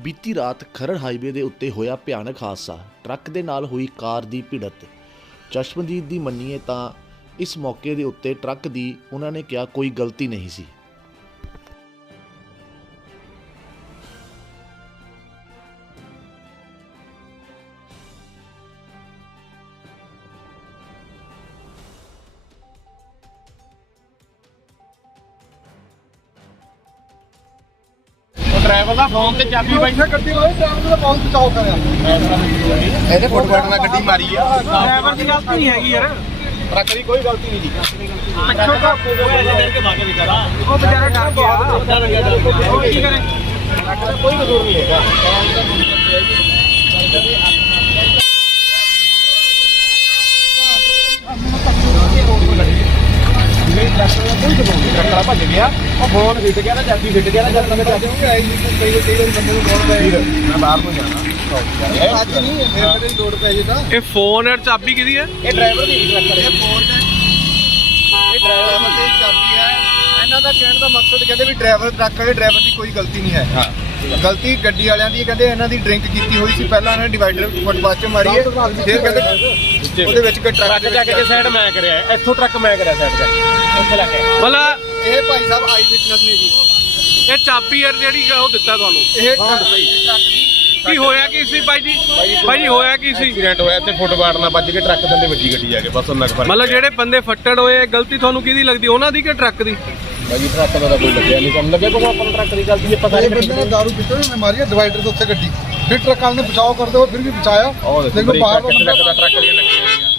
ਬੀਤੀ ਰਾਤ ਖਰੜ ਹਾਈਵੇ ਦੇ ਉੱਤੇ ਹੋਇਆ ਭਿਆਨਕ ਹਾਦਸਾ। ਟਰੱਕ ਦੇ ਨਾਲ ਹੋਈ ਕਾਰ ਦੀ ਭਿੜਤ। ਚਸ਼ਮਦੀਦ ਦੀ ਮੰਨੀਏ ਤਾਂ ਇਸ ਮੌਕੇ ਦੇ ਉੱਤੇ ਟਰੱਕ ਦੀ ਉਹਨਾਂ ਨੇ ਕਿਹਾ ਕੋਈ ਗਲਤੀ ਨਹੀਂ ਸੀ। ਡਰਾਈਵਰ ਦਾ ਫੋਨ ਤੇ ਚਾਬੀ ਬਾਈ ਗੱਡੀ ਵਾਲੇ ਡਰਾਈਵਰ ਦਾ ਬਹੁਤ ਬਚਾਓ ਕਰਿਆ। ਇਹਦੇ ਫੁੱਟਬਾਟ ਨਾਲ ਗੱਡੀ ਮਾਰੀ ਆ। ਡਰਾਈਵਰ ਦੀ ਗਲਤੀ ਨਹੀਂ ਹੈਗੀ ਯਾਰ। ਟਰੱਕ ਦੀ ਕੋਈ ਗਲਤੀ ਨਹੀਂ ਜੀ। ਉਹ ਵਿਚਾਰਾ ਡਰ ਗਿਆ। ਉਹ ਕੀ ਕਰੇ? ਕੋਈ ਕਸੂਰ ਨਹੀਂ ਹੈਗਾ। ਟਰੱਕ ਭੱਜ ਗਿਆ। ਉਹ ਫੋਨ ਹਿੱਟ ਗਿਆ ਨਾ ਚਾਬੀ ਹਿੱਟ ਗਿਆ ਨਾ ਜਦ ਤੱਕ ਚਾਬੀ ਕਈ ਕਈ ਵਾਰੀ ਬੰਦੇ ਨੂੰ ਬਹੁਤ ਪੈ ਮੈਂ ਬਾਹਰ ਨੂੰ ਜਾਣਾ। ਅੱਜ ਨਹੀਂ ਫਿਰ ਕਦੇ ਲੋਡ ਪੈ ਜੇ ਤਾਂ। ਇਹ ਫੋਨ ਔਰ ਚਾਬੀ ਕਿਹਦੀ ਹੈ? ਇਹ ਡਰਾਈਵਰ ਦੀ ਟਰੱਕ ਇਹ ਫੋਨ ਤੇ ਇਹ ਡਰਾਈਵਰ ਦੀ ਚਾਬੀ ਹੈ। ਇਹਨਾਂ ਦਾ ਕਹਿਣ ਦਾ ਮਕਸਦ ਕਹਿੰਦੇ ਵੀ ਡਰਾਈਵਰ ਟਰੱਕ ਵਾਲੇ ਡਰਾਈਵਰ ਦੀ ਕੋਈ ਗਲਤੀ ਨਹੀਂ ਹੈ। ਹਾਂ। ਗਲਤੀ ਗੱਡੀ ਵਾਲਿਆਂ ਦੀ ਹੈ, ਕਹਿੰਦੇ ਇਹਨਾਂ ਦੀ ਡਰਿੰਕ ਕੀਤੀ ਹੋਈ ਸੀ ਪਹਿਲਾਂ ਇਹਨਾਂ ਨੇ ਡਿਵਾਈਡਰ ਫੁੱਟਪਾਥ 'ਚ ਮਾਰੀ ਹੈ। ਫਿਰ ਕਹਿੰਦੇ ਉਹਦੇ ਵਿੱਚ ਕੋਈ ਟਰੱਕ ਜਾ ਕੇ ਸਾਈਡ ਮੈਂ ਕਰਿਆ ਇੱਥੋਂ ਟਰੱਕ ਮੈਂ ਕਰਿਆ ਸਾਈਡ ਤੇ ਇੱਥੇ ਲੱਗ ਗਿਆ ਮਤਲਬ ਇਹ ਭਾਈ ਸਾਹਿਬ ਆਈ ਵਿਟਨੈਸ ਨੇ ਜੀ। ਇਹ ਚਾਬੀ ਯਾਰ ਜਿਹੜੀ ਉਹ ਦਿੱਤਾ ਤੁਹਾਨੂੰ। ਇਹ ਟਰੱਕ ਟਰੱਕ ਦੀ ਕੀ ਹੋਇਆ ਕੀ ਸੀ ਬਾਈ ਜੀ? ਬਾਈ ਜੀ ਹੋਇਆ ਕੀ ਸੀ? ਐਕਸੀਡੈਂਟ ਹੋਇਆ ਤੇ ਫੁੱਟਬਾਟ ਨਾਲ ਵੱਜ ਕੇ ਟਰੱਕ ਥੱਲੇ ਵੱਜੀ ਗੱਡੀ ਜਾ ਕੇ ਬਸ ਉਹਨਾਂ ਕੁ ਫ਼ਰਕ ਮਤਲਬ ਜਿਹੜੇ ਬੰਦੇ ਫੱਟੜ ਹੋਏ ਇਹ ਗਲਤੀ ਤੁਹਾਨੂੰ ਕਿਹਦੀ ਲੱਗਦੀ? ਉਹਨਾਂ ਦੀ ਕਿ ਟਰੱਕ ਦੀ? ਬਾਈ ਟਰੱਕ ਦਾ ਤਾਂ ਕੋਈ ਲੱਗਿਆ ਨਹੀਂ ਕੰਮ ਲੱਗਿਆ ਕੋਈ ਆਪਾਂ ਟਰੱਕ ਦੀ ਗਲਤੀ ਹੈ ਪਤਾ ਇਹ ਨਹੀਂ ਬੰਦੇ ਨੇ ਦਾਰੂ ਪੀਤੀ ਉਹਨੇ ਮਾਰੀ ਹੈ ਡਿਵਾਈਡਰ ਦੇ ਉੱਤੇ ਗੱਡੀ। ਫਿਰ ਟਰੱਕ ਵਾਲੇ ਨੇ ਬਚਾਓ ਕਰਦੇ ਹੋਏ ਫਿਰ ਵੀ ਬਚਾਇਆ। ਉਹ ਦੇਖੋ ਦੇਖੋ ਬਾਹਰ ਟਰੱਕ ਦਾ ਦਾ ਟਰੱਕ ਦੀਆਂ ਲੱਗੀਆਂ ਹੋਈਆਂ